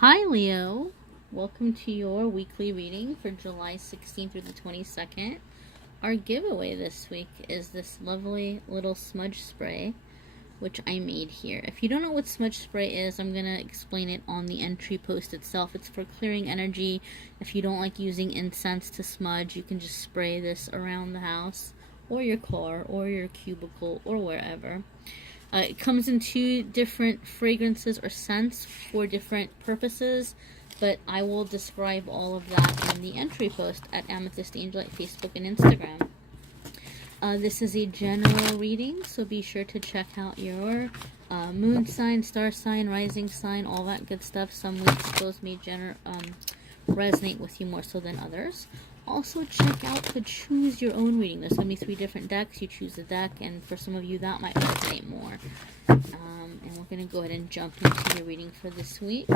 Hi Leo, welcome to your weekly reading for July 16th through the 22nd. Our giveaway this week is this lovely little smudge spray, which I made here. If you don't know what smudge spray is, I'm going to explain it on the entry post itself. It's for clearing energy. If you don't like using incense to smudge, you can just spray this around the house or your car or your cubicle or wherever. It comes in 2 different fragrances or scents for different purposes, but I will describe all of that in the entry post at AnethystAngelLight Facebook and Instagram. This is a general reading, so be sure to check out your moon sign, star sign, rising sign, all that good stuff. Some weeks those may resonate with you more so than others. Also check out to choose your own reading. There's going to be 3 different decks. You choose a deck, and for some of you that might resonate more. And we're going to go ahead and jump into your reading for this week.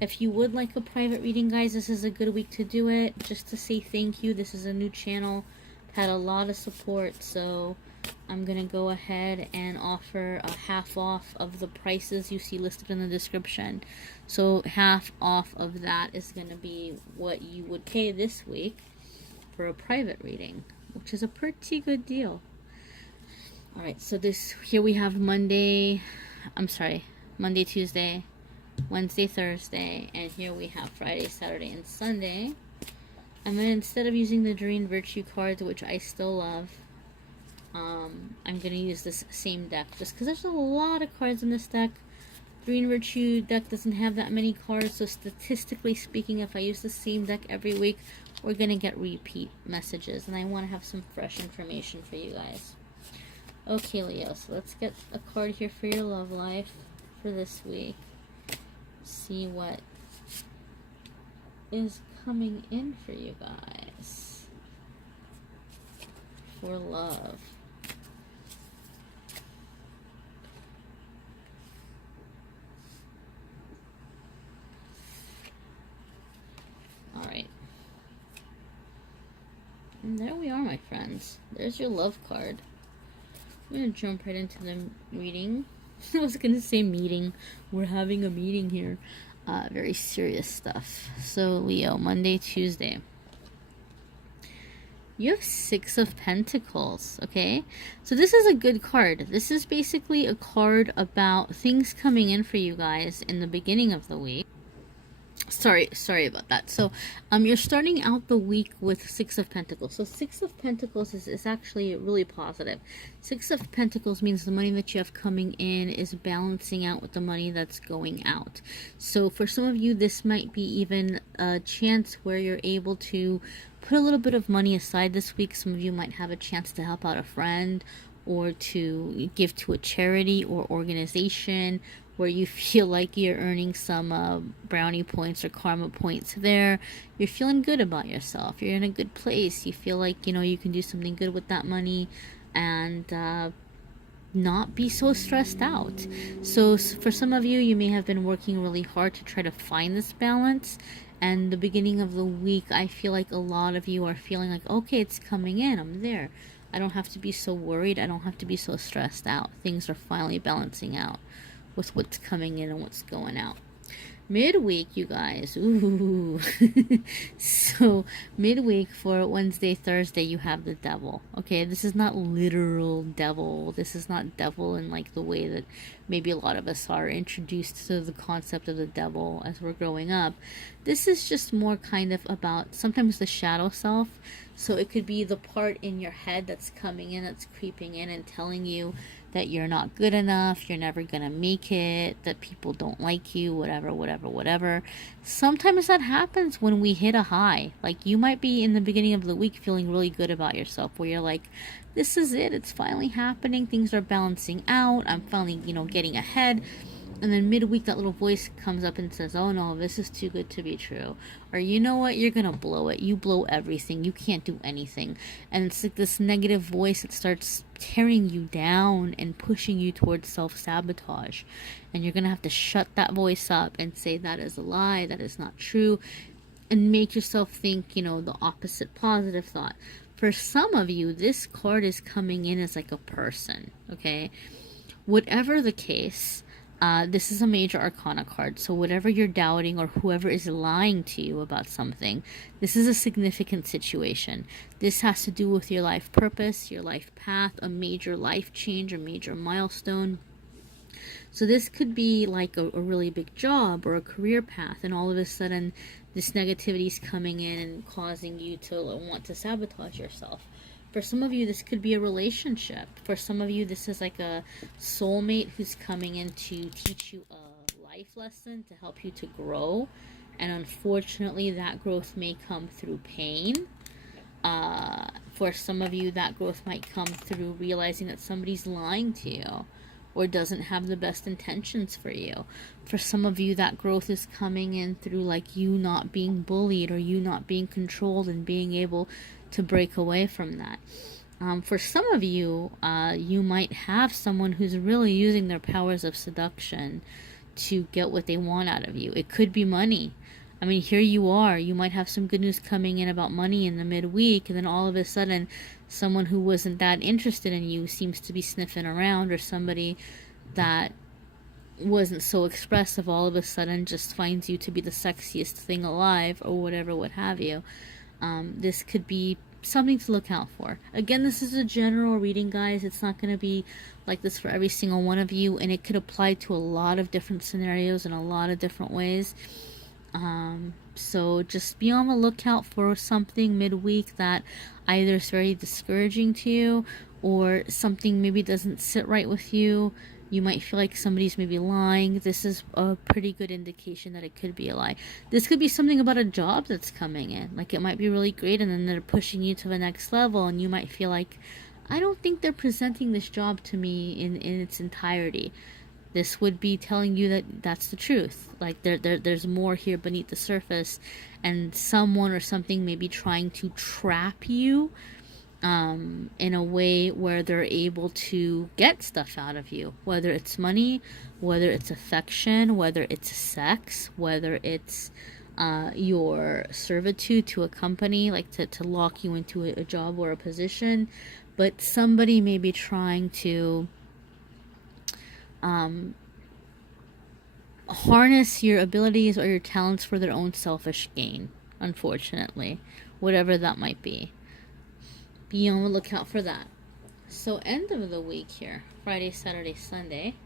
If you would like a private reading, guys, this is a good week to do it. Just to say thank you. This is a new channel. Had a lot of support, so I'm going to go ahead and offer a half off of the prices you see listed in the description. So half off of that is going to be what you would pay this week for a private reading, which is a pretty good deal. Alright, so here we have Monday, Tuesday, Wednesday, Thursday, and here we have Friday, Saturday, and Sunday. And then instead of using the Dream Virtue cards, which I still love, I'm going to use this same deck just because there's a lot of cards in this deck. Dream Virtue deck doesn't have that many cards, so statistically speaking, if I use the same deck every week, we're going to get repeat messages, and I want to have some fresh information for you guys. Okay, Leo, so let's get a card here for your love life for this week. See what is coming in for you guys for love. Alright. And there we are, my friends. There's your love card. I'm going to jump right into the reading. I was going to say meeting. We're having a meeting here. Very serious stuff. So, Leo, Monday, Tuesday. You have 6 of Pentacles, okay? So this is a good card. This is basically a card about things coming in for you guys in the beginning of the week. Sorry about that. So, you're starting out the week with 6 of Pentacles. So 6 of Pentacles is actually really positive. 6 of Pentacles means the money that you have coming in is balancing out with the money that's going out. So for some of you, this might be even a chance where you're able to put a little bit of money aside this week. Some of you might have a chance to help out a friend or to give to a charity or organization where you feel like you're earning some brownie points or karma points there. You're feeling good about yourself. You're in a good place. You feel like, you know, you can do something good with that money and not be so stressed out. So for some of you, you may have been working really hard to try to find this balance. And the beginning of the week, I feel like a lot of you are feeling like, okay, it's coming in. I'm there. I don't have to be so worried. I don't have to be so stressed out. Things are finally balancing out with what's coming in and what's going out. Midweek, you guys. Ooh. So, midweek for Wednesday, Thursday, you have the devil. Okay, this is not literal devil. This is not devil in like the way that maybe a lot of us are introduced to the concept of the devil as we're growing up. This is just more kind of about sometimes the shadow self. So it could be the part in your head that's coming in, that's creeping in and telling you that you're not good enough, you're never gonna make it, that people don't like you, whatever. Sometimes that happens when we hit a high. Like you might be in the beginning of the week feeling really good about yourself, where you're like, this is it, it's finally happening, things are balancing out, I'm finally, you know, getting ahead. And then midweek, that little voice comes up and says, oh no, this is too good to be true. Or you know what, you're going to blow it. You blow everything. You can't do anything. And it's like this negative voice that starts tearing you down and pushing you towards self-sabotage. And you're going to have to shut that voice up and say, that is a lie, that is not true. And make yourself think, you know, the opposite positive thought. For some of you, this card is coming in as like a person, okay? Whatever the case, This is a major arcana card, so whatever you're doubting or whoever is lying to you about something, this is a significant situation. This has to do with your life purpose, your life path, a major life change, a major milestone. So this could be like a really big job or a career path, and all of a sudden this negativity is coming in and causing you to want to sabotage yourself. For some of you, this could be a relationship. For some of you, this is like a soulmate who's coming in to teach you a life lesson to help you to grow. And unfortunately, that growth may come through pain. For some of you, that growth might come through realizing that somebody's lying to you or doesn't have the best intentions for you. For some of you, that growth is coming in through like you not being bullied or you not being controlled and being able to break away from that. For some of you, you might have someone who's really using their powers of seduction to get what they want out of you. It could be money. I mean, here you are. You might have some good news coming in about money in the midweek, and then all of a sudden, someone who wasn't that interested in you seems to be sniffing around, or somebody that wasn't so expressive all of a sudden just finds you to be the sexiest thing alive, or whatever, what have you. This could be something to look out for. Again, this is a general reading, guys. It's not going to be like this for every single one of you, and it could apply to a lot of different scenarios in a lot of different ways. So just be on the lookout for something midweek that either is very discouraging to you, or something maybe doesn't sit right with you. You might feel like somebody's maybe lying. This is a pretty good indication that it could be a lie. This could be something about a job that's coming in. Like, it might be really great, and then they're pushing you to the next level, and you might feel like, I don't think they're presenting this job to me in its entirety. This would be telling you that that's the truth. Like, there's more here beneath the surface, and someone or something may be trying to trap you in a way where they're able to get stuff out of you, whether it's money, whether it's affection, whether it's sex, whether it's your servitude to a company, like to lock you into a job or a position. But somebody may be trying to harness your abilities or your talents for their own selfish gain, unfortunately, whatever that might be. Be on the lookout for that. So, end of the week here, Friday, Saturday, Sunday,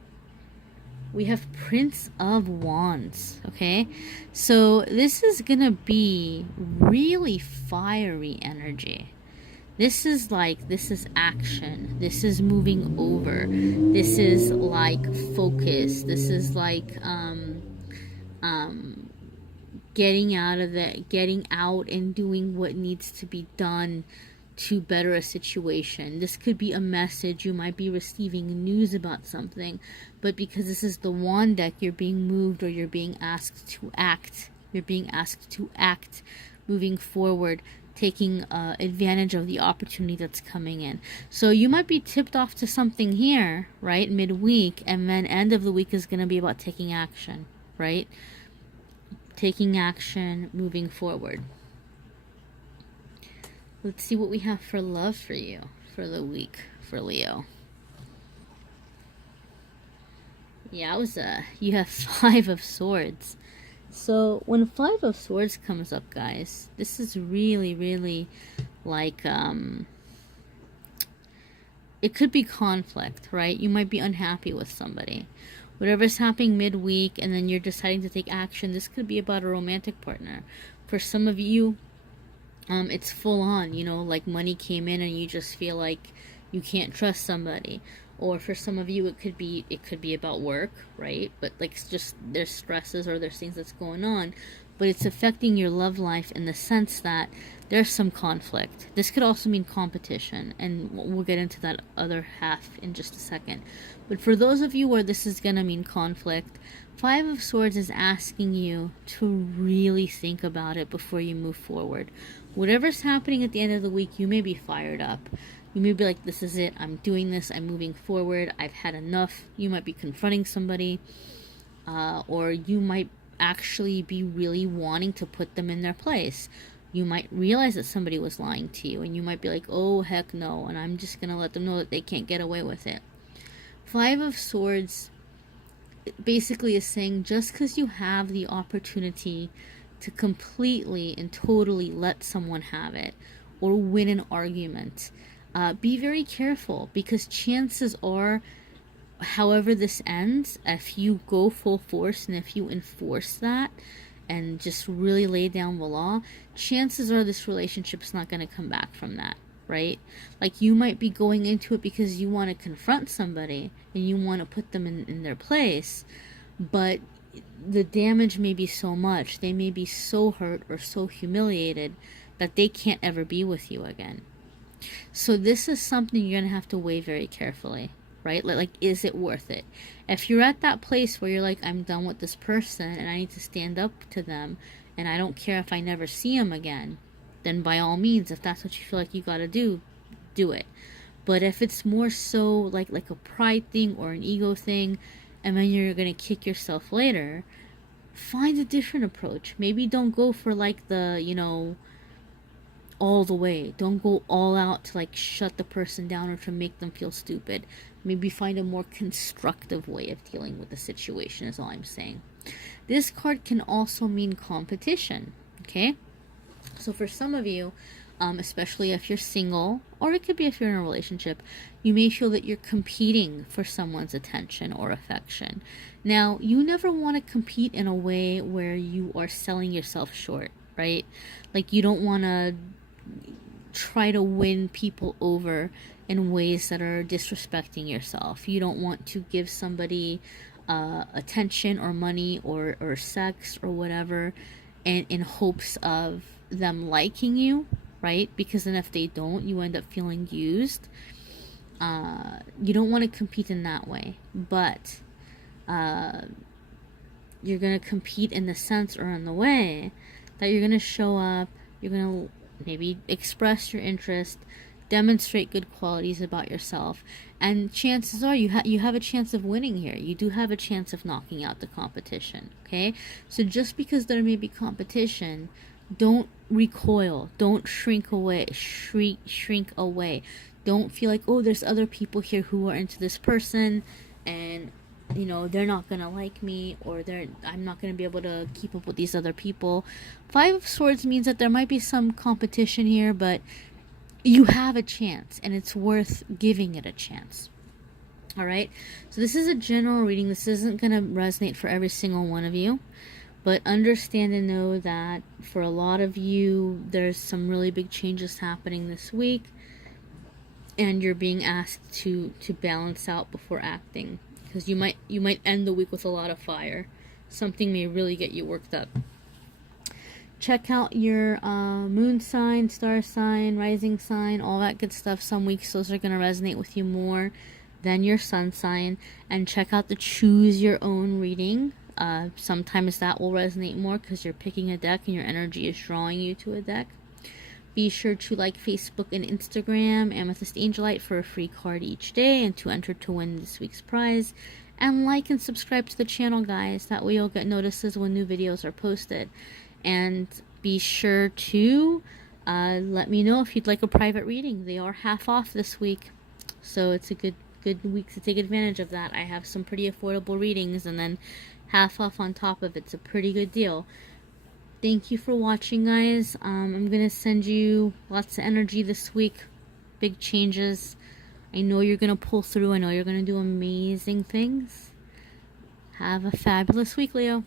we have Prince of Wands, okay? So this is gonna be really fiery energy. This is action. This is moving over. This is like focus. This is like getting out and doing what needs to be done to better a situation. This could be a message. You might be receiving news about something, but because this is the wand deck, you're being moved, or you're being asked to act. You're being asked to act, moving forward, taking advantage of the opportunity that's coming in. So you might be tipped off to something here, right, midweek, and then end of the week is going to be about taking action, right? Taking action, moving forward. Let's see what we have for love for you for the week for Leo. Yeah, you have 5 of Swords. So when 5 of Swords comes up, guys, this is really, really like, it could be conflict, right? You might be unhappy with somebody. Whatever's happening midweek, and then you're deciding to take action. This could be about a romantic partner. For some of you, it's full on, like money came in and you just feel like you can't trust somebody. Or for some of you, it could be about work, right? But like, just there's stresses or there's things that's going on, but it's affecting your love life in the sense that there's some conflict. This could also mean competition, and we'll get into that other half in just a second. But for those of you where this is gonna mean conflict, 5 of Swords is asking you to really think about it before you move forward. Whatever's happening at the end of the week, you may be fired up. You may be like, this is it, I'm doing this, I'm moving forward, I've had enough. You might be confronting somebody, or you might actually be really wanting to put them in their place. You might realize that somebody was lying to you, and you might be like, oh, heck no, and I'm just going to let them know that they can't get away with it. 5 of Swords basically is saying just because you have the opportunity to completely and totally let someone have it or win an argument, be very careful, because chances are, however this ends, if you go full force and if you enforce that and just really lay down the law, chances are this relationship's not going to come back from that, right? Like, you might be going into it because you want to confront somebody and you want to put them in their place, but the damage may be so much, they may be so hurt or so humiliated that they can't ever be with you again. So this is something you're going to have to weigh very carefully, right? Like, is it worth it? If you're at that place where you're like, I'm done with this person and I need to stand up to them and I don't care if I never see them again, then by all means, if that's what you feel like you gotta do, do it. But if it's more so like a pride thing or an ego thing, and then you're gonna kick yourself later, find a different approach. Maybe don't go for like the, all the way. Don't go all out to like shut the person down or to make them feel stupid. Maybe find a more constructive way of dealing with the situation, is all I'm saying. This card can also mean competition, okay? So for some of you, especially if you're single, or it could be if you're in a relationship, you may feel that you're competing for someone's attention or affection. Now, you never want to compete in a way where you are selling yourself short, right? Like, you don't want to try to win people over in ways that are disrespecting yourself. You don't want to give somebody attention or money or sex or whatever in hopes of them liking you, right? Because then if they don't, you end up feeling used. You don't want to compete in that way, but you're going to compete in the sense or in the way that you're going to show up, you're going to maybe express your interest, demonstrate good qualities about yourself, and chances are you have a chance of winning here. You do have a chance of knocking out the competition, okay? So just because there may be competition, don't recoil, don't shrink away. Don't feel like, oh, there's other people here who are into this person and they're not gonna like me, or I'm not gonna be able to keep up with these other people. 5 of Swords means that there might be some competition here, but you have a chance, and it's worth giving it a chance. All right, so this is a general reading. This isn't gonna resonate for every single one of you, but understand and know that for a lot of you, there's some really big changes happening this week, and you're being asked to balance out before acting, because you might end the week with a lot of fire. Something may really get you worked up. Check out your moon sign, star sign, rising sign, all that good stuff. Some weeks those are going to resonate with you more than your sun sign. And check out the choose your own reading. Sometimes that will resonate more because you're picking a deck and your energy is drawing you to a deck. Be sure to like Facebook and Instagram, AnethystAngelLight, for a free card each day and to enter to win this week's prize. And like and subscribe to the channel, guys. That way you'll get notices when new videos are posted. And be sure to let me know if you'd like a private reading. They are half off this week, so it's a good week to take advantage of that. I have some pretty affordable readings, and then half off on top of it's a pretty good deal. Thank you for watching, guys. I'm gonna send you lots of energy this week. Big changes. I know you're gonna pull through. I know you're gonna do amazing things. Have a fabulous week, Leo.